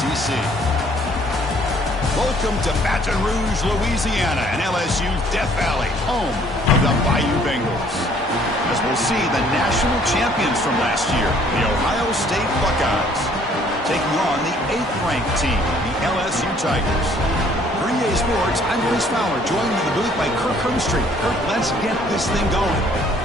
SEC. Welcome to Baton Rouge, Louisiana, and LSU's Death Valley, home of the Bayou Bengals. As we'll see the national champions from last year, the Ohio State Buckeyes, taking on the 8th-ranked team, the LSU Tigers. For EA Sports, I'm Reese Fowler, joined in the booth by Kirk Herbstreit. Kirk, let's get this thing going.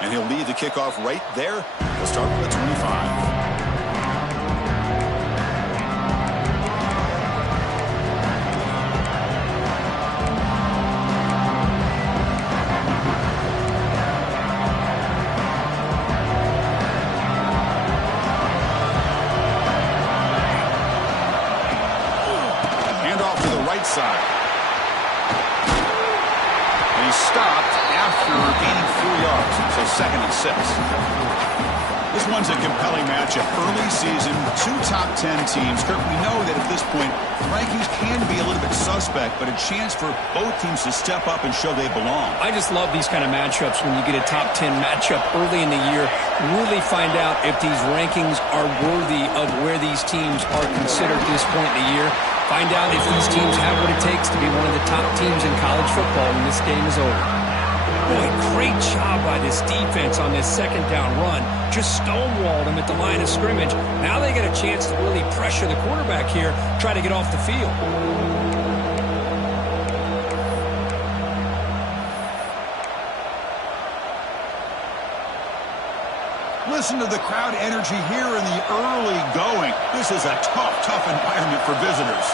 And he'll lead the kickoff right there. We'll start with the 25. Handoff to the right side. And he stopped after gaining 4 yards, so 2nd and 6. This one's a compelling matchup. Early season, 2 top 10 teams. Kirk, we know that at this point, rankings can be a little bit suspect, but a chance for both teams to step up and show they belong. I just love these kind of matchups when you get a top 10 matchup early in the year. Really find out if these rankings are worthy of where these teams are considered at this point in the year. Find out if these teams have what it takes to be one of the top teams in college football when this game is over. Boy, great job by this defense on this 2nd down run. Just stonewalled him at the line of scrimmage. Now they get a chance to really pressure the quarterback here, try to get off the field. Listen to the crowd energy here in the early going. This is a tough environment for visitors.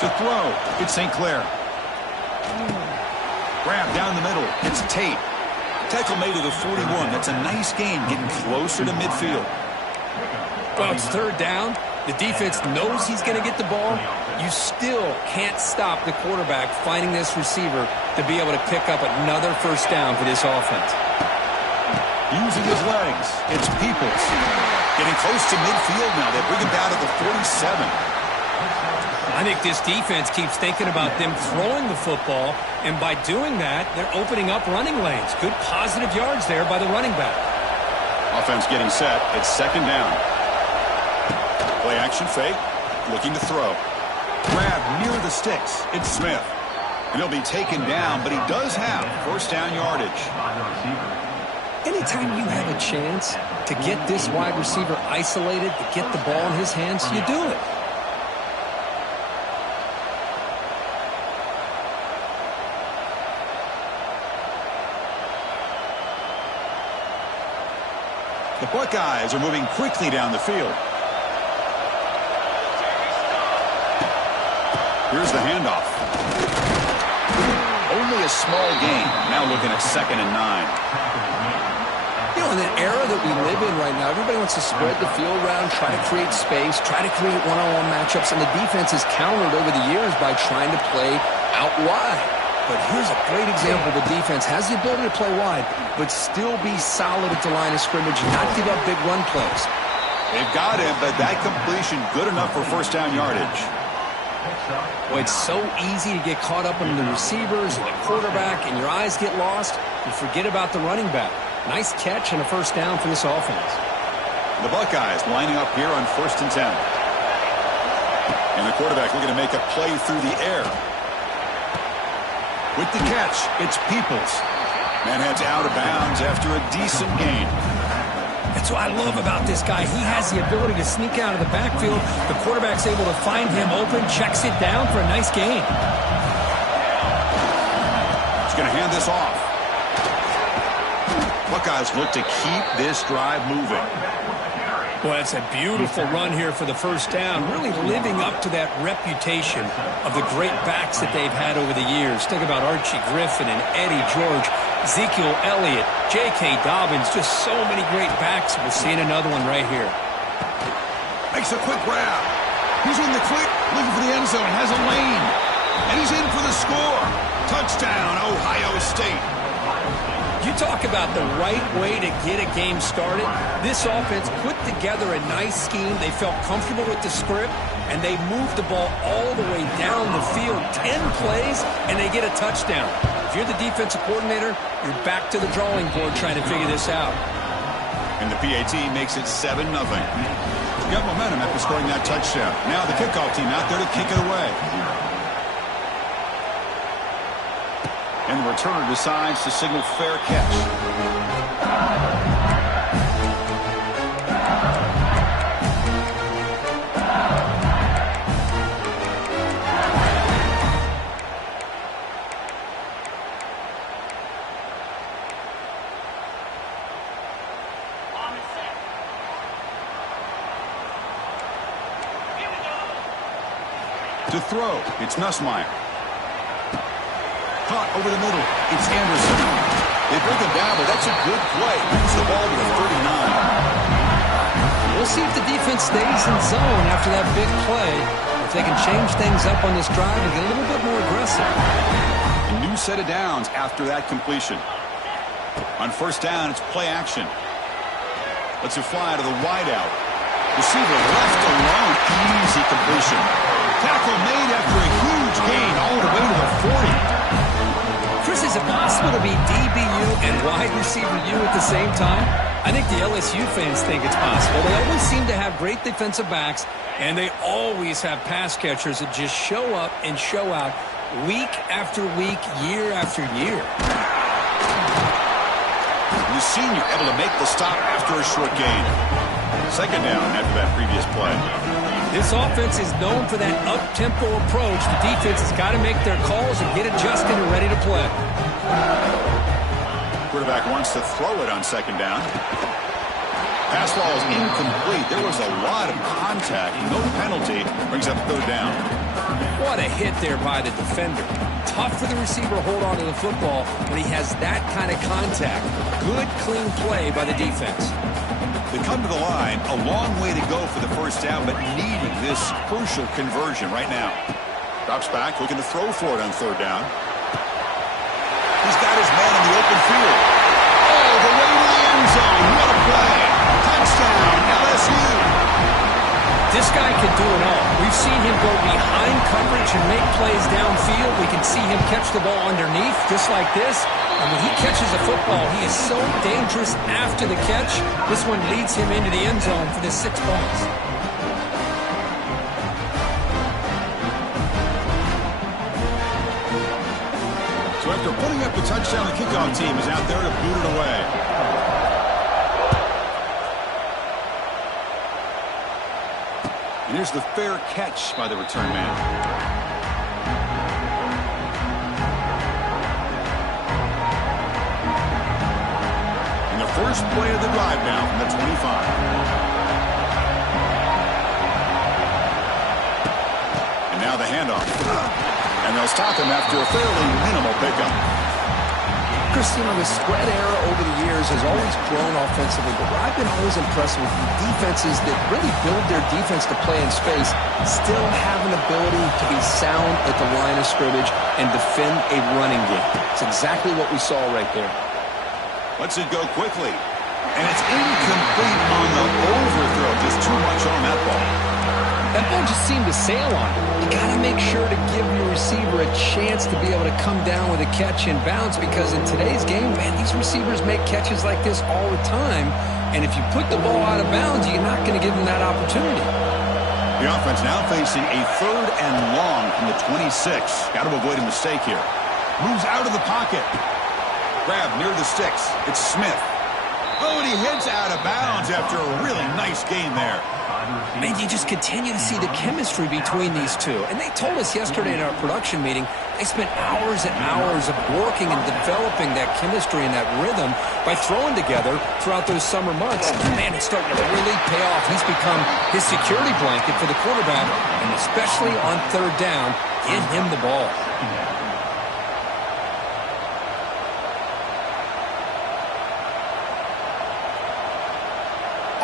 To throw, it's St. Clair. Grab down the middle. It's Tate. Tackle made to the 41. That's a nice gain, getting closer to midfield. Well, it's 3rd down. The defense knows he's going to get the ball. You still can't stop the quarterback finding this receiver to be able to pick up another 1st down for this offense. Using his legs, it's Peoples. Getting close to midfield now. They bring him down to the 47. I think this defense keeps thinking about them throwing the football, and by doing that, they're opening up running lanes. Good positive yards there by the running back. Offense getting set. It's 2nd down. Play action fake. Looking to throw. Grab near the sticks. It's Smith. And he'll be taken down, but he does have 1st down yardage. Anytime you have a chance to get this wide receiver isolated, to get the ball in his hands, you do it. The Buckeyes are moving quickly down the field. Here's the handoff. Only a small gain. Now looking at 2nd and 9. You know, in the era that we live in right now, everybody wants to spread the field around, try to create space, try to create one-on-one matchups, and the defense has countered over the years by trying to play out wide. But here's a great example. The defense has the ability to play wide, but still be solid at the line of scrimmage, not give up big run plays. They've got him, but that completion good enough for 1st down yardage. Well, it's so easy to get caught up in the receivers and the quarterback, and your eyes get lost. You forget about the running back. Nice catch and a 1st down for this offense. The Buckeyes lining up here on 1st and 10. And the quarterback looking to make a play through the air. With the catch, it's Peoples. Man heads out of bounds after a decent gain. That's what I love about this guy. He has the ability to sneak out of the backfield. The quarterback's able to find him open, checks it down for a nice gain. He's going to hand this off. Buckeyes look to keep this drive moving. Well, it's a beautiful run here for the 1st down, really living up to that reputation of the great backs that they've had over the years. Think about Archie Griffin and Eddie George, Ezekiel Elliott, J.K. Dobbins, just so many great backs. We're seeing another one right here. Makes a quick grab. He's in the clear, looking for the end zone, has a lane. And he's in for the score. Touchdown, Ohio State. You talk about the right way to get a game started. This offense put together a nice scheme. They felt comfortable with the script, and they moved the ball all the way down the field. 10 plays, and they get a touchdown. If you're the defensive coordinator, you're back to the drawing board trying to figure this out. And the PAT makes it 7-0. Got momentum after scoring that touchdown. Now the kickoff team out there to kick it away. And the returner decides to signal fair catch. To throw, it's Nussmeier. Caught over the middle, it's Anderson. They break him down, but that's a good play. Moves the ball to the 39. We'll see if the defense stays in zone after that big play. If they can change things up on this drive and get a little bit more aggressive. A new set of downs after that completion. On first down, it's play action. Lets it fly to the wideout. Receiver left alone. Easy completion. Tackle made after a huge gain all the way to the 40. Chris, is it possible to be DBU and wide receiver U at the same time? I think the LSU fans think it's possible. They always seem to have great defensive backs, and they always have pass catchers that just show up and show out week after week, year after year. The senior able to make the stop after a short gain. Second down after that previous play. This offense is known for that up-tempo approach. The defense has got to make their calls and get adjusted and ready to play. Quarterback wants to throw it on second down. Pass ball is incomplete. There was a lot of contact. No penalty. Brings up third down. What a hit there by the defender. Tough for the receiver to hold on to the football when he has that kind of contact. Good, clean play by the defense. They come to the line, a long way to go for the first down, but needing this crucial conversion right now. Drops back, looking to throw for it on third down. He's got his man in the open field. Oh, the way to the end zone. What a play. Touchdown, LSU. This guy can do it all. We've seen him go behind coverage and make plays downfield. We can see him catch the ball underneath, just like this. And when he catches a football, he is so dangerous after the catch. This one leads him into the end zone for the 6 points. So after putting up the touchdown, the kickoff team is out there to boot it away. And here's the fair catch by the return man. First play of the drive now from the 25. And now the handoff. And they'll stop him after a fairly minimal pickup. Chris, the spread era over the years has always grown offensively, but what I've been always impressed with the defenses that really build their defense to play in space still have an ability to be sound at the line of scrimmage and defend a running game. It's exactly what we saw right there. Lets it go quickly. And it's incomplete on the overthrow. Just too much on that ball. That ball just seemed to sail on it. You got to make sure to give your receiver a chance to be able to come down with a catch and bounce, because in today's game, man, these receivers make catches like this all the time. And if you put the ball out of bounds, you're not going to give them that opportunity. The offense now facing a third and long from the 26. Got to avoid a mistake here. Moves out of the pocket. Grab near the sticks. It's Smith. Oh, and he hits out of bounds after a really nice game there. Man, you just continue to see the chemistry between these two. And they told us yesterday in our production meeting, they spent hours and hours of working and developing that chemistry and that rhythm by throwing together throughout those summer months. Man, it's starting to really pay off. He's become his security blanket for the quarterback, and especially on third down, get him the ball.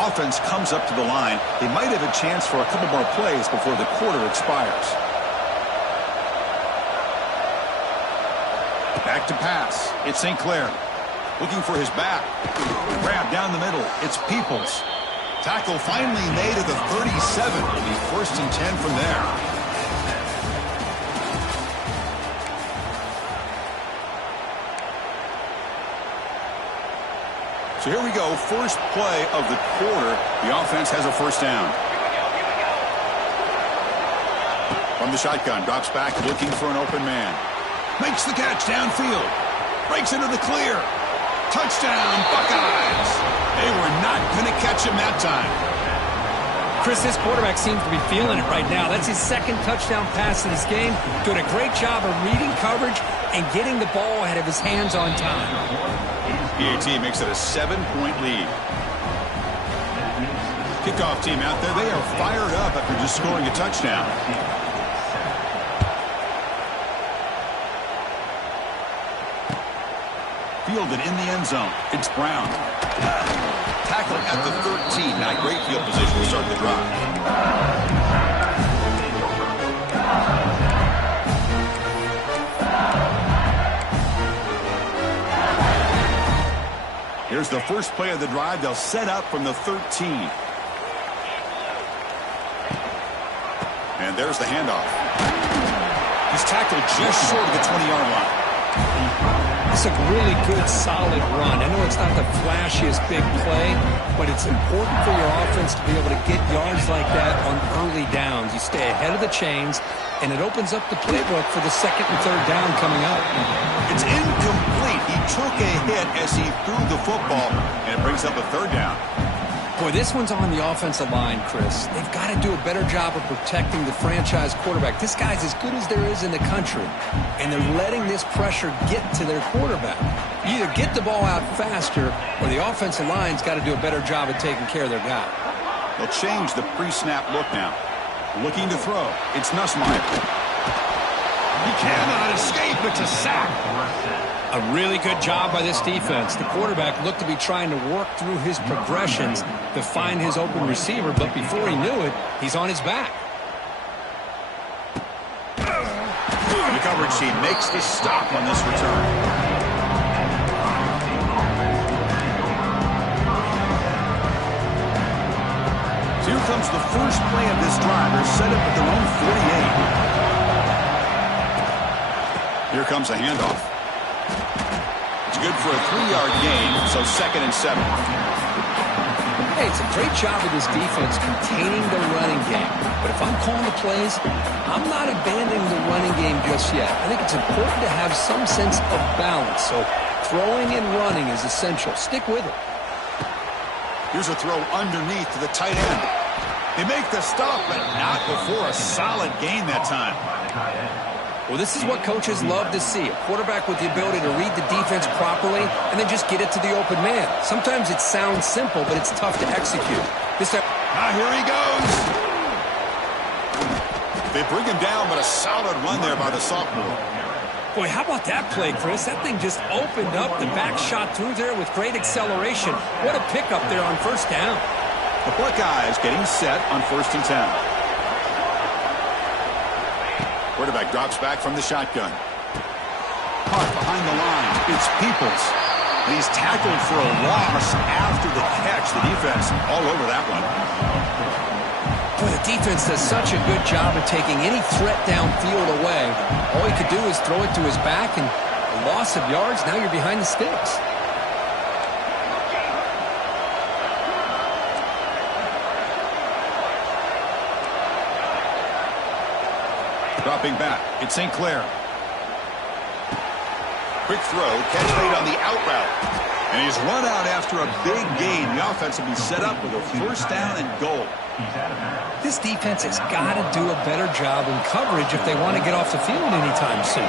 offense comes up to the line, they might have a chance for a couple more plays before the quarter expires. Back to pass. It's St. Clair. Looking for his back. Grab down the middle. It's Peoples. Tackle finally made at the 37. It'll be 1st and 10 from there. So here we go. First play of the quarter. The offense has a first down. From the shotgun. Drops back looking for an open man. Makes the catch downfield. Breaks into the clear. Touchdown, Buckeyes. They were not going to catch him that time. Chris, this quarterback seems to be feeling it right now. That's his second touchdown pass in this game. Doing a great job of reading coverage and getting the ball ahead of his hands on time. PAT makes it a 7-point lead. Kickoff team out there. They are fired up after just scoring a touchdown. Fielded in the end zone. It's Brown. Tackle at the 13. Not great field position to start the drive. Here's the first play of the drive. They'll set up from the 13. And there's the handoff. He's tackled just short of the 20-yard line. It's a really good, solid run. I know it's not the flashiest big play, but it's important for your offense to be able to get yards like that on early downs. You stay ahead of the chains, and it opens up the playbook for the 2nd and 3rd down coming up. It's incomplete. He took a hit as he threw the football, and it brings up a 3rd down. Boy, this one's on the offensive line, Chris. They've got to do a better job of protecting the franchise quarterback. This guy's as good as there is in the country, and they're letting this pressure get to their quarterback. You either get the ball out faster, or the offensive line's got to do a better job of taking care of their guy. They'll change the pre-snap look now. Looking to throw. It's Nussmeier. He cannot escape. It's a sack. A really good job by this defense. The quarterback looked to be trying to work through his progressions to find his open receiver, but before he knew it, he's on his back. The coverage team makes the stop on this return. So here comes the first play of this drive. They're set up at their own 48. Here comes a handoff. It's good for a 3-yard gain, so 2nd and 7. Hey, it's a great job of this defense containing the running game. But if I'm calling the plays, I'm not abandoning the running game just yet. I think it's important to have some sense of balance. So throwing and running is essential. Stick with it. Here's a throw underneath to the tight end. They make the stop, but not before a solid gain that time. Well, this is what coaches love to see. A quarterback with the ability to read the defense properly and then just get it to the open man. Sometimes it sounds simple, but it's tough to execute. Here he goes. They bring him down, but a solid run there by the sophomore. Boy, how about that play, Chris? That thing just opened up. The back shot through there with great acceleration. What a pickup there on 1st down. The Buckeyes getting set on 1st and 10. Quarterback drops back from the shotgun. Caught behind the line. It's Peoples. And he's tackled for a loss after the catch. The defense all over that one. Boy, the defense does such a good job of taking any threat downfield away. All he could do is throw it to his back, and a loss of yards, now you're behind the sticks. Dropping back, it's St. Clair. Quick throw, catch made on the out route. And he's run out after a big gain. The offense will be set up with a 1st down and goal. This defense has got to do a better job in coverage if they want to get off the field anytime soon.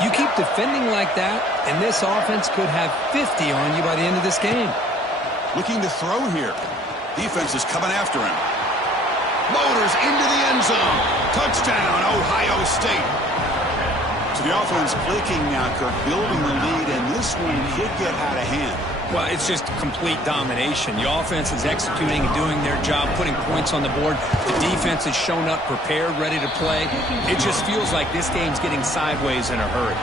You keep defending like that, and this offense could have 50 on you by the end of this game. Looking to throw here. Defense is coming after him. Motors into the end zone. Touchdown, Ohio State. So the offense clicking now, Kirk, building the lead, and this one could get out of hand. Well, it's just complete domination. The offense is executing and doing their job, putting points on the board. The defense has shown up, prepared, ready to play. It just feels like this game's getting sideways in a hurry.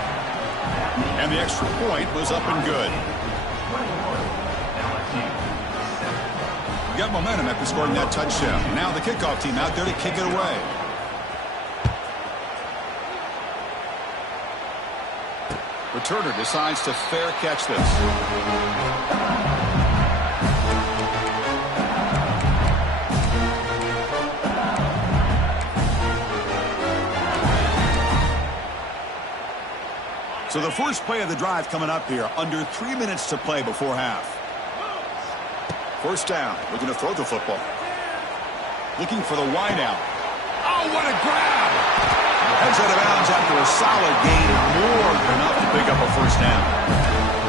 And the extra point was up and good. We got momentum after scoring that touchdown. Now the kickoff team out there to kick it away. Returner decides to fair catch this. So the first play of the drive coming up here. Under 3 minutes to play before half. First down. Looking to throw the football. Looking for the wide out. Oh, what a grab! Heads out of bounds after a solid gain. More than enough to pick up a first down.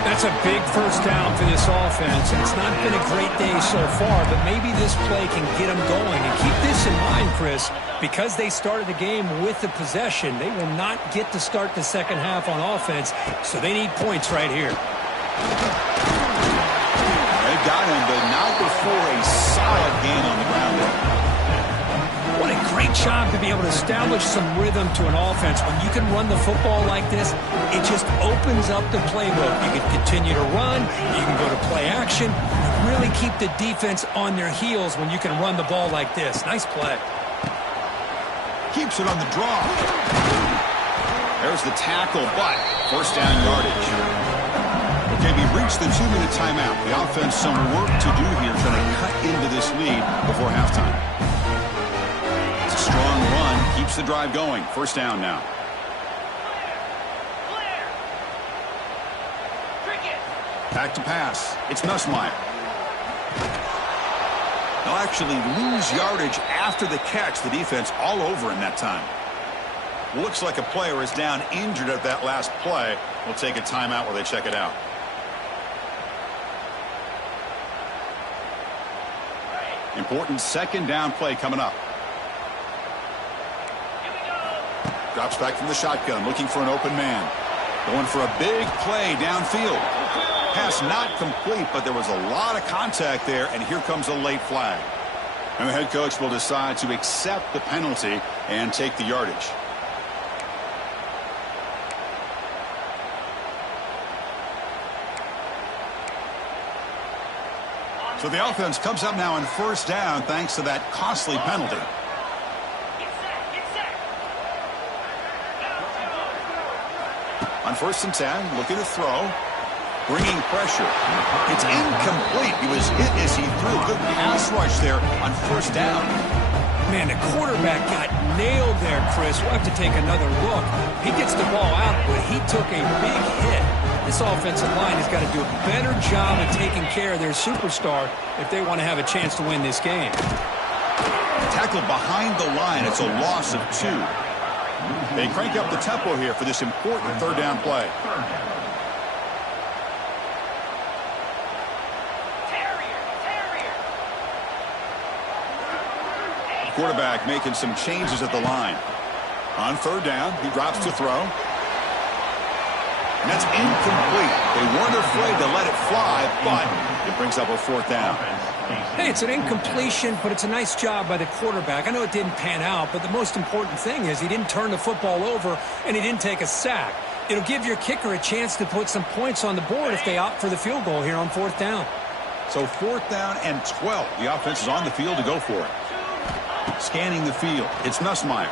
That's a big first down for this offense, and it's not been a great day so far, but maybe this play can get them going. And keep this in mind, Chris, because they started the game with the possession, they will not get to start the second half on offense, so they need points right here. They got him, but not before a solid gain on the ground there. What a great job to be able to establish some rhythm to an offense. When you can run the football like this, it just opens up the playbook. You can continue to run. You can go to play action. You really keep the defense on their heels when you can run the ball like this. Nice play. Keeps it on the draw. There's the tackle, but first down yardage. Okay, we reached the 2-minute timeout. The offense some work to do here, trying to cut into this lead before halftime. Strong run keeps the drive going. First down now. Back to pass. It's Nussmeier. They'll actually lose yardage after the catch. The defense all over him that time. Looks like a player is down injured at that last play. We'll take a timeout while they check it out. Important second down play coming up. Drops back from the shotgun, looking for an open man. Going for a big play downfield. Pass not complete, but there was a lot of contact there, and here comes a late flag. And the head coach will decide to accept the penalty and take the yardage. So the offense comes up now on first down thanks to that costly penalty. On first and 10, looking to throw. Bringing pressure. It's incomplete. He was hit as he threw a good pass rush there on first down. Man, the quarterback got nailed there, Chris. We'll have to take another look. He gets the ball out, but he took a big hit. This offensive line has got to do a better job of taking care of their superstar if they want to have a chance to win this game. Tackled behind the line. It's a loss of 2. They crank up the tempo here for this important third down play. Quarterback making some changes at the line. On third down, he drops to throw. And that's incomplete. They weren't afraid to let it fly, but it brings up a fourth down. Hey, it's an incompletion, but it's a nice job by the quarterback. I know it didn't pan out, but the most important thing is he didn't turn the football over and he didn't take a sack. It'll give your kicker a chance to put some points on the board if they opt for the field goal here on fourth down. So fourth down and 12. The offense is on the field to go for it. Scanning the field. It's Nussmeier.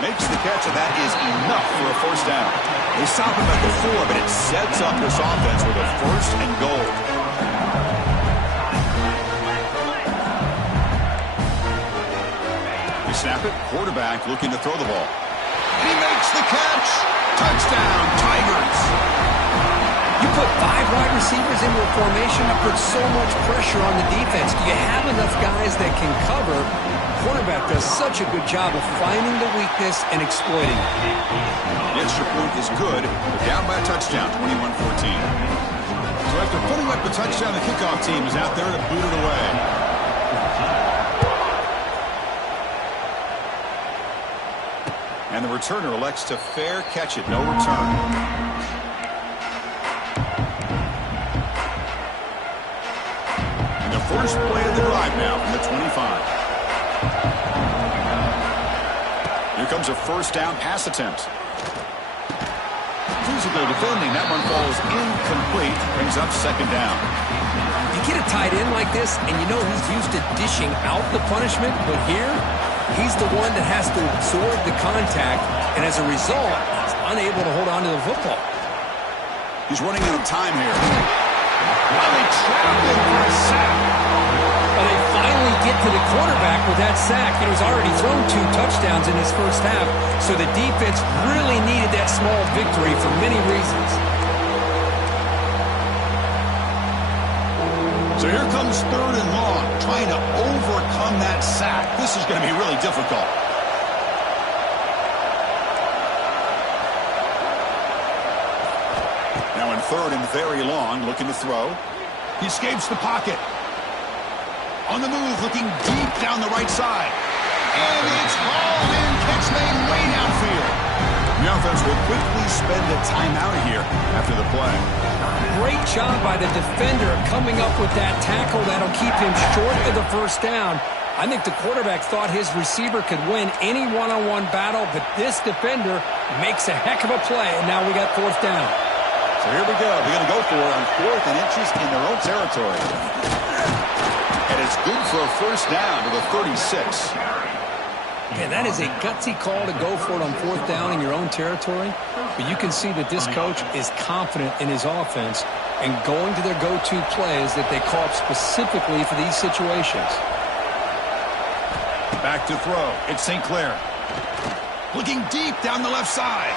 Makes the catch, and that is enough for a first down. They stop him at the 4, but it sets up this offense with a first and goal. They snap it. Quarterback looking to throw the ball. He makes the catch. Touchdown, Tigers. You put 5 wide receivers into a formation, that puts so much pressure on the defense. Do you have enough guys that can cover? Quarterback does such a good job of finding the weakness and exploiting it. The extra point is good. They're down by a touchdown, 21-14. So after putting up the touchdown, the kickoff team is out there to boot it away. And the returner elects to fair catch it. No return. first play of the drive now from the 25. Here comes a first down pass attempt. Physical defending. That one falls incomplete. Brings up second down. You get a tight end like this, and you know he's used to dishing out the punishment, but here, he's the one that has to absorb the contact, and as a result, he's unable to hold on to the football. He's running out of time here. Well, they trapped him for a sack. Well, they finally get to the quarterback with that sack. He's already thrown 2 touchdowns in his first half, so the defense really needed that small victory for many reasons. So here comes third and long, trying to overcome that sack. This is going to be really difficult. Now in third and very long, looking to throw. He escapes the pocket. On the move, looking deep down the right side. And it's hauled in, catch made way downfield. The offense will quickly spend a timeout here after the play. Great job by the defender coming up with that tackle that'll keep him short of the first down. I think the quarterback thought his receiver could win any one-on-one battle, but this defender makes a heck of a play, and now we got fourth down. So here we go. They're going to go for it on 4th and inches in their own territory. And it's good for a first down to the 36. And that is a gutsy call to go for it on 4th down in your own territory. But you can see that this coach is confident in his offense and going to their go-to plays that they call up specifically for these situations. Back to throw. It's St. Clair. Looking deep down the left side.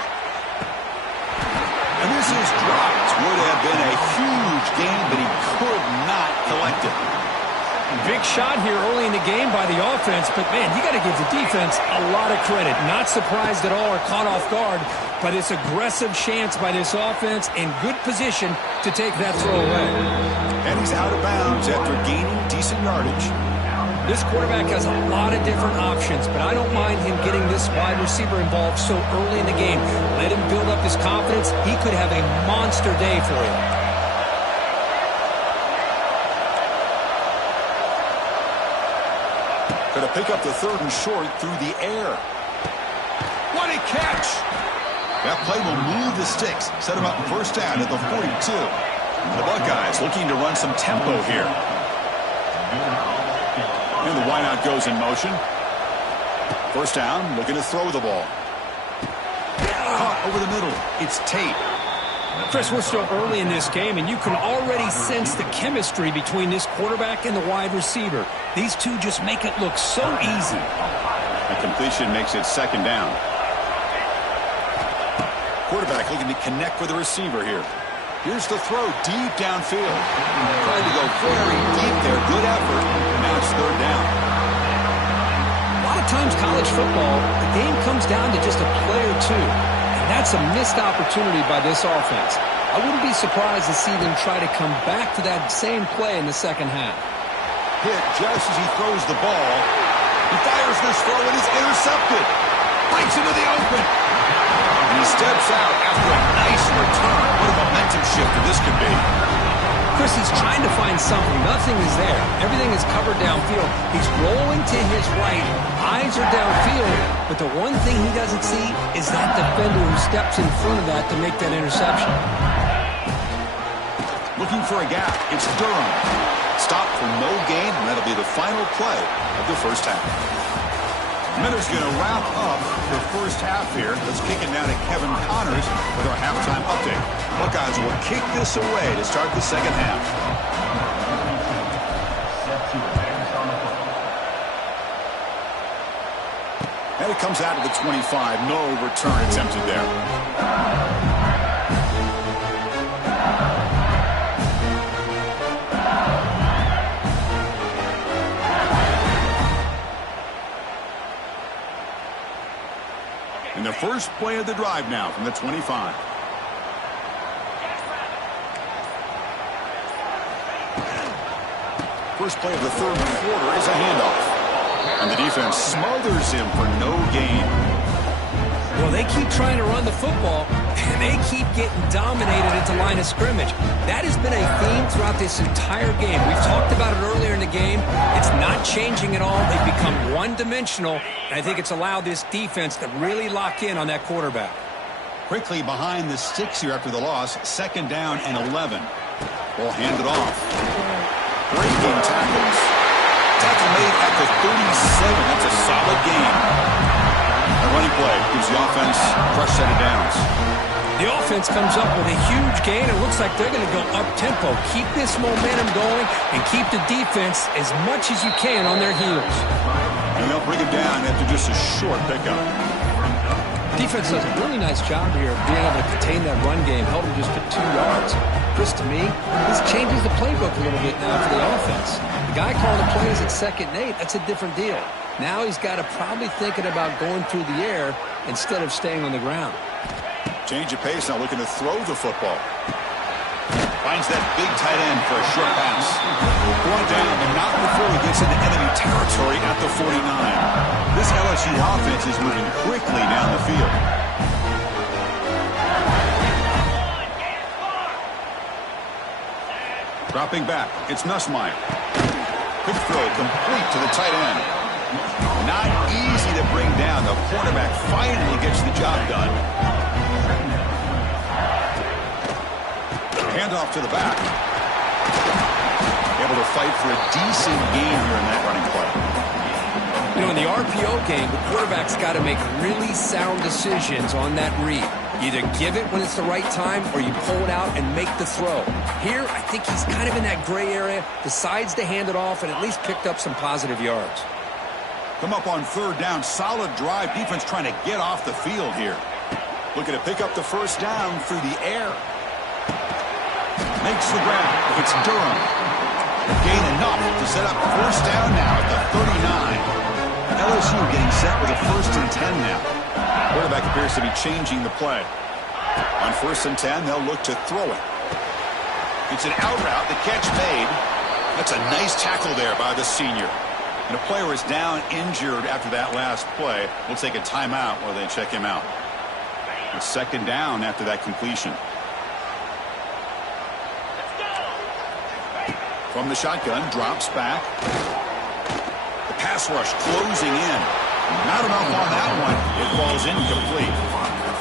And this is dropped. Would have been a huge gain, but he could not collect it. Big shot here early in the game by the offense, but, man, you got to give the defense a lot of credit. Not surprised at all or caught off guard, but it's aggressive chance by this offense in good position to take that throw away. And he's out of bounds after gaining decent yardage. This quarterback has a lot of different options, but I don't mind him getting this wide receiver involved so early in the game. Let him build up his confidence. He could have a monster day for you. Going to pick up the third and short through the air. What a catch! That play will move the sticks. Set him up first down at the 42. The Buckeyes looking to run some tempo here. And the wideout goes in motion. First down, looking to throw the ball. Caught over the middle. It's Tate. Chris, we're still early in this game, and you can already sense the chemistry between this quarterback and the wide receiver. These two just make it look so easy. A completion makes it second down. Quarterback looking to connect with the receiver here. Here's the throw deep downfield. Trying to go very deep there. Good effort. Now it's third down. A lot of times college football, the game comes down to just a play or two. And that's a missed opportunity by this offense. I wouldn't be surprised to see them try to come back to that same play in the second half. Hit just as he throws the ball. He fires this throw and it's intercepted. Breaks into the open. And he steps out after a nice return. What a momentum shifter this could be. Chris, he's trying to find something. Nothing is there. Everything is covered downfield. He's rolling to his right. Eyes are downfield. But the one thing he doesn't see is that defender who steps in front of that to make that interception. Looking for a gap. It's Durham. Stopped for no gain, and that'll be the final play of the first half. Miller's going to wrap up the first half here. Let's kick it now to Kevin Connors with our halftime update. Buckeyes will kick this away to start the second half. And it comes out to the 25. No return attempted there. In the first play of the drive now from the 25. First play of the third quarter is a handoff. And the defense smothers him for no gain. Well, they keep trying to run the football, and they keep getting dominated at the line of scrimmage. That has been a theme throughout this entire game. We've talked about it earlier in the game. It's not changing at all. They've become one-dimensional, and I think it's allowed this defense to really lock in on that quarterback. Quickly behind the sticks here after the loss. 2nd down and 11. Ball handed off. Breaking tackles. Tackle made at the 37. That's a solid game. A running play gives the offense a fresh set of downs. The offense comes up with a huge gain. It looks like they're going to go up-tempo. Keep this momentum going and keep the defense as much as you can on their heels. And they'll bring him down after just a short pickup. Defense does a really nice job here of being able to contain that run game. Held him just to 2 yards. Chris, to me, this changes the playbook a little bit now for the offense. The guy calling the plays at 2nd and 8, that's a different deal. Now he's got to probably thinking about going through the air instead of staying on the ground. Change of pace, now looking to throw the football. Finds that big tight end for a short pass. Going down, and not before he gets into enemy territory at the 49. This LSU offense is moving quickly down the field. Dropping back, it's Nussmeier. Quick throw, complete to the tight end. Not easy to bring down. The quarterback finally gets the job done. Handoff to the back. Able to fight for a decent gain here in that running play. You know, in the RPO game, the quarterback's got to make really sound decisions on that read. Either give it when it's the right time or you pull it out and make the throw. Here, I think he's kind of in that gray area, decides to hand it off and at least picked up some positive yards. Come up on 3rd down. Solid drive. Defense trying to get off the field here. Looking to pick up the 1st down through the air. Makes the grab. It's Durham. Gain enough to set up 1st down now at the 39. LSU getting set with a 1st and 10 now. Quarterback appears to be changing the play. On 1st and 10, they'll look to throw it. It's an out route. The catch made. That's a nice tackle there by the senior. And a player is down injured after that last play. We'll take a timeout while they check him out. A 2nd down after that completion. From the shotgun, drops back. The pass rush closing in. Not enough on that one. It falls incomplete.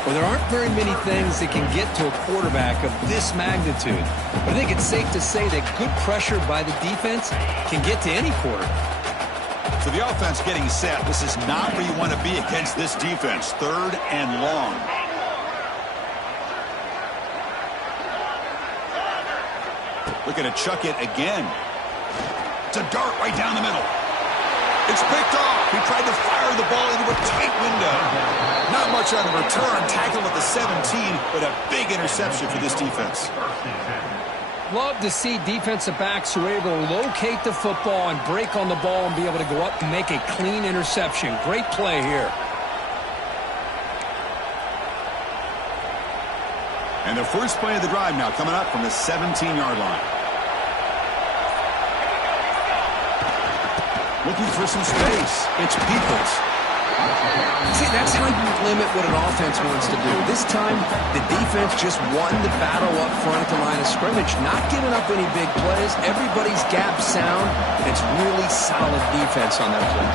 Well, there aren't very many things that can get to a quarterback of this magnitude. But I think it's safe to say that good pressure by the defense can get to any quarterback. So the offense getting set. This is not where you want to be against this defense. 3rd and long. Looking to chuck it again. It's a dart right down the middle. It's picked off. He tried to fire the ball into a tight window. Not much on the return. Tackled at the 17, but a big interception for this defense. Love to see defensive backs who are able to locate the football and break on the ball and be able to go up and make a clean interception. Great play here. And the first play of the drive now coming up from the 17-yard line. Looking for some space. It's Peoples. See, that's how you limit what an offense wants to do. This time, the defense just won the battle up front at the line of scrimmage, not giving up any big plays. Everybody's gap sound. It's really solid defense on that play.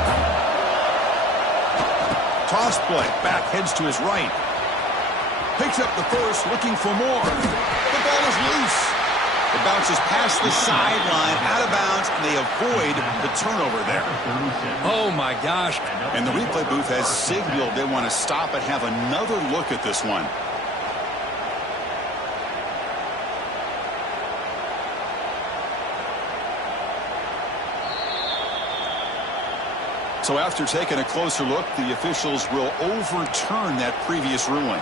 Toss play. Back heads to his right. Picks up the 1st, looking for more. The ball is loose. It bounces past the sideline, out of bounds, and they avoid the turnover there. Oh, my gosh. And the replay booth has signaled they want to stop and have another look at this one. So after taking a closer look, the officials will overturn that previous ruling.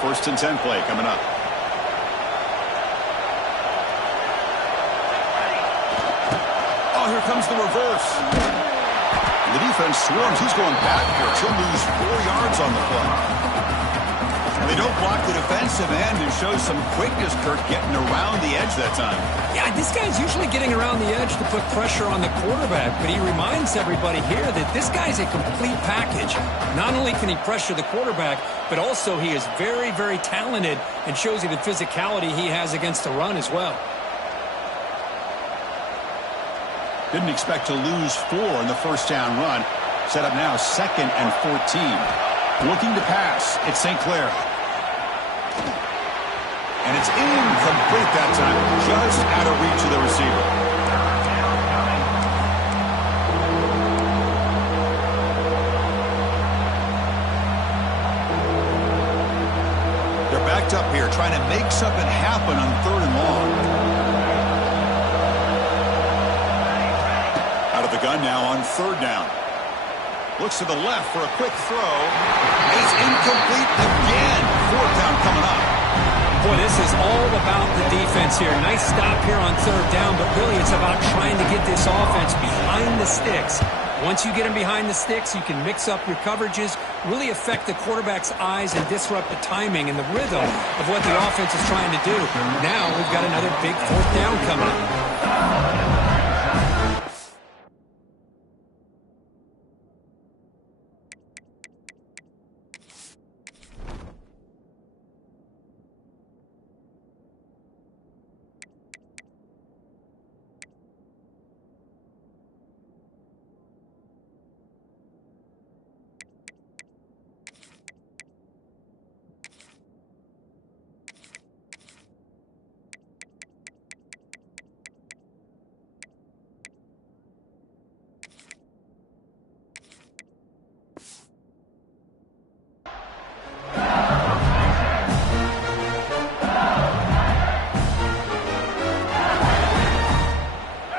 First and 10 play coming up. Oh, here comes the reverse. The defense swarms. He's going backwards. He'll lose 4 yards on the play. They don't block the defensive end and show some quickness, Kirk, getting around the edge that time. Yeah, this guy's usually getting around the edge to put pressure on the quarterback, but he reminds everybody here that this guy's a complete package. Not only can he pressure the quarterback, but also he is very, very talented and shows you the physicality he has against the run as well. Didn't expect to lose 4 in the first down run. Set up now 2nd and 14. Looking to pass. It's St. Clair. And it's incomplete that time. Just out of reach of the receiver. They're backed up here, trying to make something happen on 3rd and long. Out of the gun now on 3rd down. Looks to the left for a quick throw. It's incomplete again. 4th down coming up. Boy, this is all about the defense here. Nice stop here on 3rd down, but really it's about trying to get this offense behind the sticks. Once you get them behind the sticks, you can mix up your coverages, really affect the quarterback's eyes and disrupt the timing and the rhythm of what the offense is trying to do. Now we've got another big 4th down coming up.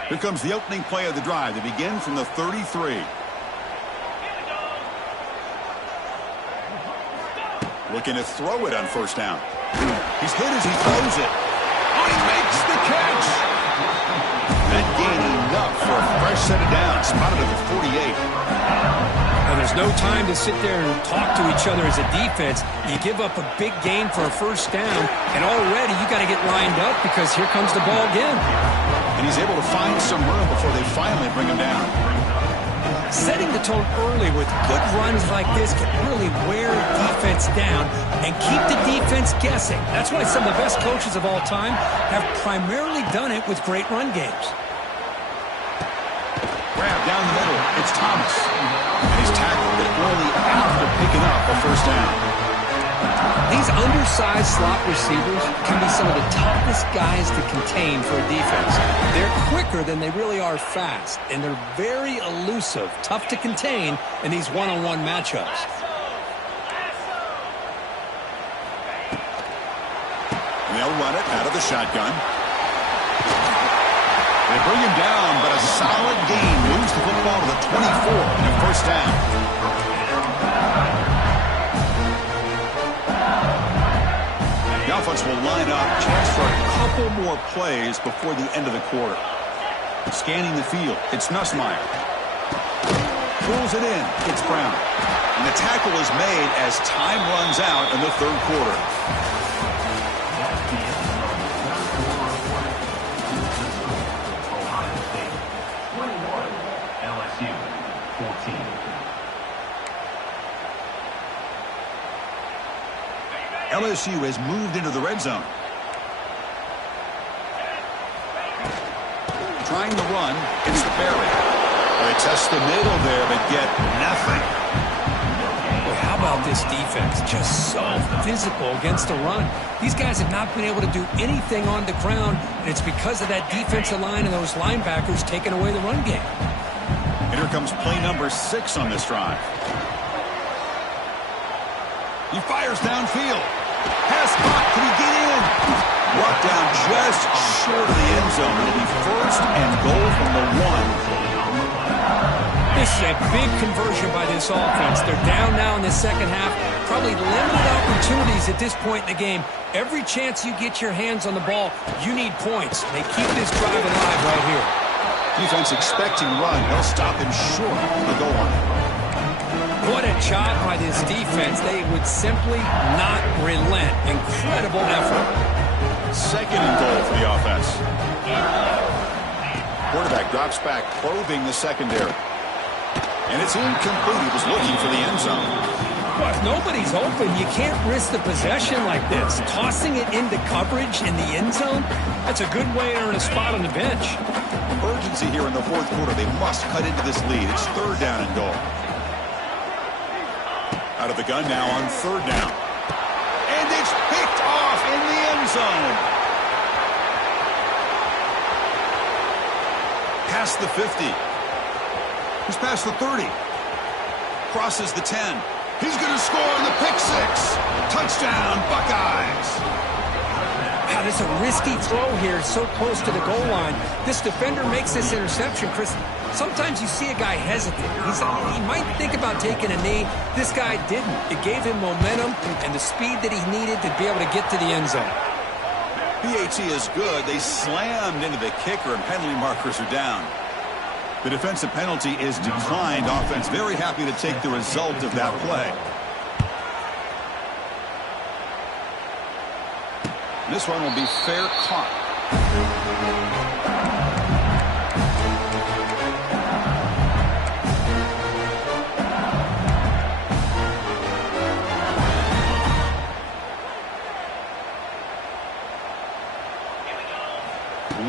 Here comes the opening play of the drive. They begin from the 33. Looking to throw it on 1st down. He's hit as he throws it. Oh, he makes the catch! That gain enough for a fresh set of downs. Spotted at the 48. And there's no time to sit there and talk to each other as a defense. You give up a big gain for a 1st down, and already you got to get lined up because here comes the ball again. And he's able to find some room before they finally bring him down. Setting the tone early with good runs like this can really wear defense down and keep the defense guessing. That's why some of the best coaches of all time have primarily done it with great run games. Grab down the middle. It's Thomas. And he's tackled, but only after picking up a 1st down. These undersized slot receivers can be some of the toughest guys to contain for a defense. They're quicker than they really are fast, and they're very elusive, tough to contain in these one-on-one matchups. They'll run it out of the shotgun. They bring him down, but a solid gain moves the football to the 24 and a 1st down. The offense will line up, chance for a couple more plays before the end of the quarter. Scanning the field, it's Nussmeier. Pulls it in, it's Brown. And the tackle is made as time runs out in the 3rd quarter. LSU has moved into the red zone. Trying to run, it's Barry. They test the middle there, but get nothing. Boy, how about this defense? Just so physical against the run. These guys have not been able to do anything on the ground, and it's because of that defensive line and those linebackers taking away the run game. And here comes play number 6 on this drive. He fires downfield. Pass caught. Can he get in? Brought down just short of the end zone. It'll be 1st and goal from the 1. This is a big conversion by this offense. They're down now in the 2nd half. Probably limited opportunities at this point in the game. Every chance you get your hands on the ball, you need points. They keep this drive alive right here. Defense expecting run. They'll stop him short of the goal line. What a job by this defense. They would simply not relent. Incredible effort. Second and goal for the offense. Quarterback drops back, probing the secondary. And it's incomplete. He was looking for the end zone. Well, if nobody's open, you can't risk the possession like this. Tossing it into coverage in the end zone, that's a good way to earn a spot on the bench. Urgency here in the fourth quarter. They must cut into this lead. It's third down and goal. Out of the gun now on third down. And it's picked off in the end zone. Past the 50. He's past the 30. Crosses the 10. He's going to score in the pick six. Touchdown, Buckeyes. Wow, this is a risky throw here, so close to the goal line. This defender makes this interception, Chris. Sometimes you see a guy hesitate. He might think about taking a knee. This guy didn't. It gave him momentum and the speed that he needed to be able to get to the end zone. PAT is good. They slammed into the kicker, and penalty markers are down. The defensive penalty is declined. Offense very happy to take the result of that play. This one will be fair caught.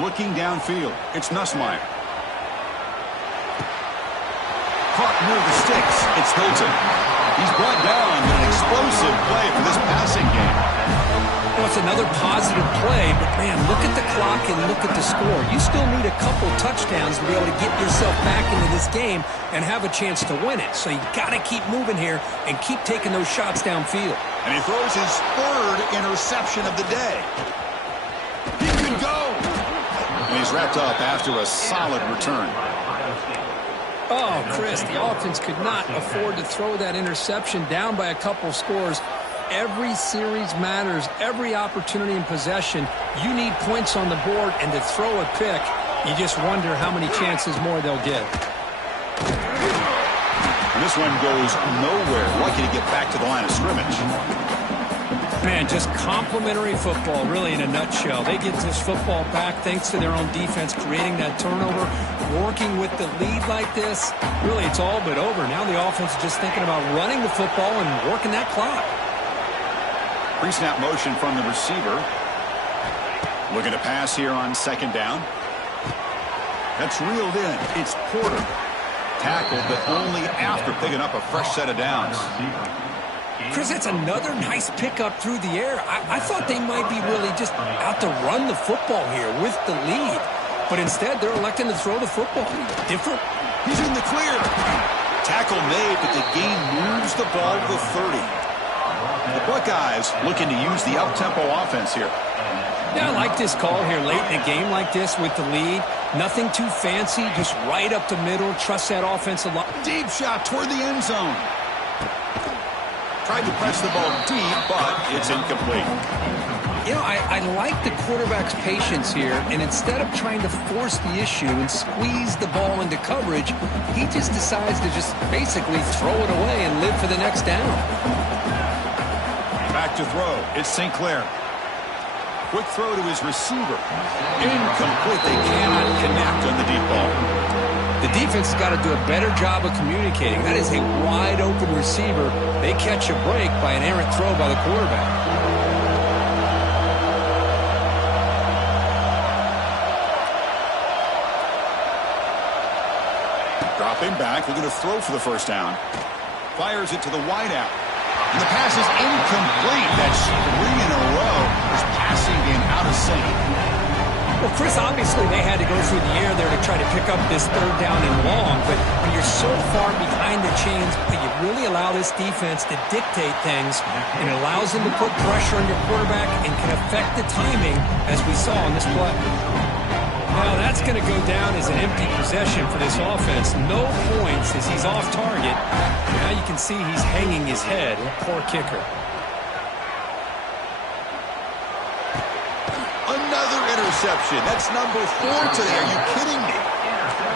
Looking downfield, it's Nussmeier. Caught near the sticks, it's Hilton. He's brought down with an explosive play for this passing game. Well, it's another positive play, but man, look at the clock and look at the score. You still need a couple touchdowns to be able to get yourself back into this game and have a chance to win it. So you got to keep moving here and keep taking those shots downfield. And he throws his third interception of the day. He could go. And he's wrapped up after a solid return. Oh, Chris, the offense could not afford to throw that interception down by a couple scores. Every series matters. Every opportunity in possession, you need points on the board, and to throw a pick, you just wonder how many chances more they'll get. And this one goes nowhere. Lucky to get back to the line of scrimmage. Man, just complimentary football, really, in a nutshell. They get this football back thanks to their own defense, creating that turnover, working with the lead like this. Really, it's all but over. Now the offense is just thinking about running the football and working that clock. Pre-snap motion from the receiver. Looking to pass here on second down. That's reeled in. It's Porter. Tackled, but only after picking up a fresh set of downs. Chris, that's another nice pickup through the air. I thought they might be really just out to run the football here with the lead. But instead, they're electing to throw the football. Different. He's in the clear. Tackle made, but the game moves the ball to the 30. The Buckeyes looking to use the up-tempo offense here. Yeah, I like this call here late in a game like this with the lead. Nothing too fancy, just right up the middle. Trust that offensive line. Deep shot toward the end zone. Tried to press the ball deep, but it's incomplete. You know, I like the quarterback's patience here, and instead of trying to force the issue and squeeze the ball into coverage, he just decides to just basically throw it away and live for the next down. Back to throw. It's St. Clair. Quick throw to his receiver. Incomplete. They cannot connect on the deep ball. The defense has got to do a better job of communicating. That is a wide-open receiver. They catch a break by an errant throw by the quarterback. Dropping back, looking to throw for the first down. Fires it to the wideout. And the pass is incomplete. That's 3 in a row. His passing game out of sync. Well, Chris, obviously they had to go through the air there to try to pick up this third down and long, but when you're so far behind the chains, you really allow this defense to dictate things, and it allows them to put pressure on your quarterback and can affect the timing, as we saw on this play. Now, that's going to go down as an empty possession for this offense. No points as he's off target. Now you can see he's hanging his head. Poor kicker. Another interception. That's number 4 today. Are you kidding me?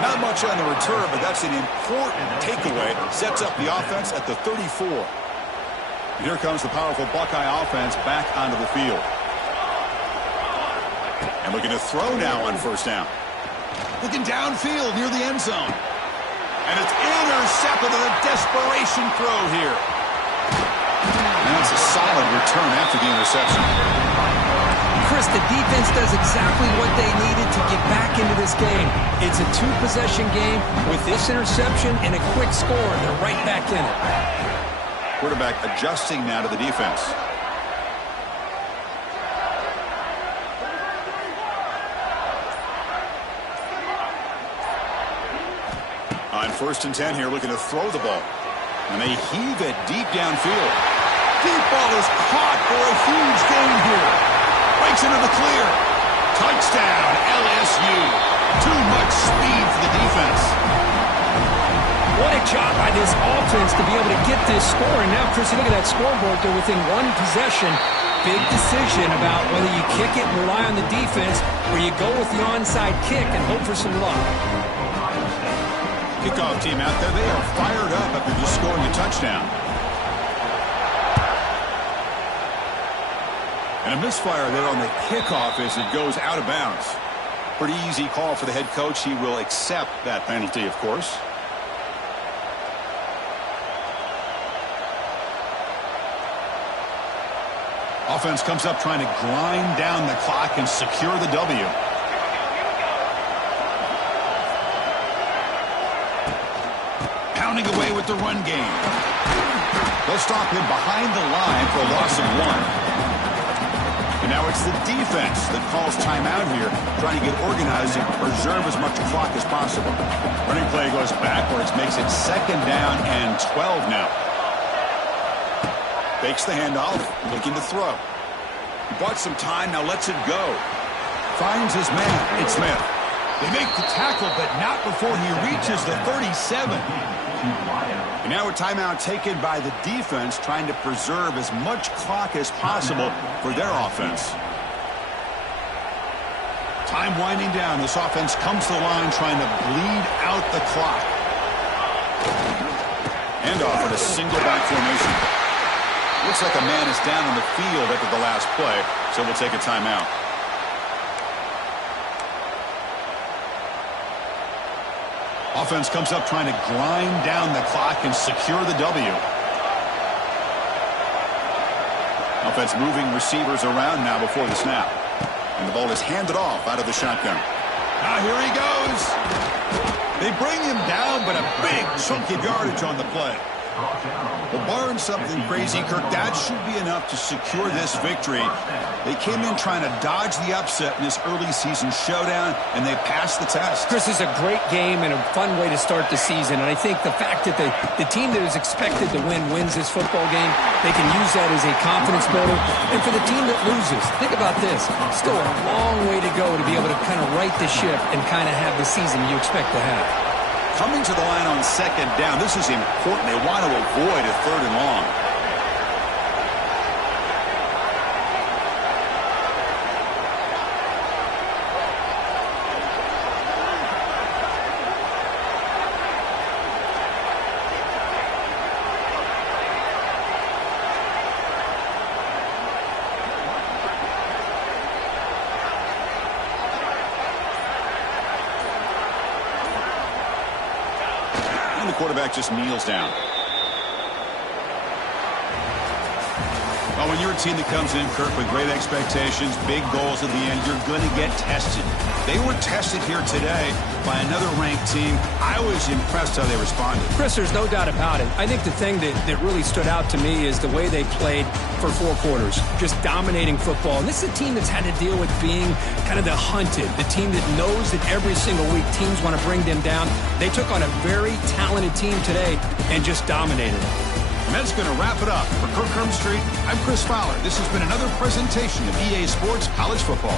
Not much on the return, but that's an important takeaway. Sets up the offense at the 34. And here comes the powerful Buckeye offense back onto the field. And looking to throw now on first down. Looking downfield near the end zone. And it's intercepted on a desperation throw here. And that's a solid return after the interception. Chris, the defense does exactly what they needed to get back into this game. It's a two-possession game. With this interception and a quick score, they're right back in it. Quarterback adjusting now to the defense. On 1st and 10 here, looking to throw the ball. And they heave it deep downfield. Deep ball is caught for a huge gain here. Breaks into the clear. Touchdown, LSU. Too much speed for the defense. What a job by this offense to be able to get this score. And now, Chris, you look at that scoreboard. They're within one possession. Big decision about whether you kick it and rely on the defense or you go with the onside kick and hope for some luck. Kickoff team out there. They are fired up after just scoring a touchdown. And a misfire there on the kickoff as it goes out of bounds. Pretty easy call for the head coach. He will accept that penalty, of course. Offense comes up trying to grind down the clock and secure the W. Pounding away with the run game. They'll stop him behind the line for a loss of 1. And now it's the defense that calls timeout here, trying to get organized and preserve as much clock as possible. Running play goes backwards, makes it 2nd down and 12 now. Fakes the handoff, looking to throw. He bought some time, now lets it go. Finds his man, it's Smith. They make the tackle, but not before he reaches the 37. And now a timeout taken by the defense, trying to preserve as much clock as possible for their offense. Time winding down. This offense comes to the line trying to bleed out the clock. Handoff in a single back formation. Looks like a man is down on the field after the last play, so we'll take a timeout. Offense comes up trying to grind down the clock and secure the W. Offense moving receivers around now before the snap. And the ball is handed off out of the shotgun. Now here he goes. They bring him down, but a big chunk of yardage on the play. Well, barring something crazy, Kirk, that should be enough to secure this victory. They came in trying to dodge the upset in this early season showdown, and they passed the test. Chris, is a great game and a fun way to start the season. And I think the fact that the team that is expected to win wins this football game, they can use that as a confidence builder. And for the team that loses, think about this. Still a long way to go to be able to kind of right the ship and kind of have the season you expect to have. Coming to the line on 2nd down, this is important. They want to avoid a 3rd and long. Quarterback just kneels down. Well, when you're a team that comes in, Kirk, with great expectations, big goals at the end, you're going to get tested. They were tested here today by another ranked team. I was impressed how they responded. Chris, there's no doubt about it. I think the thing that really stood out to me is the way they played for 4 quarters, just dominating football. And this is a team that's had to deal with being kind of the hunted, the team that knows that every single week teams want to bring them down. They took on a very talented team today and just dominated it. And that's going to wrap it up. For Kirk Herbstreit, I'm Chris Fowler. This has been another presentation of EA Sports College Football.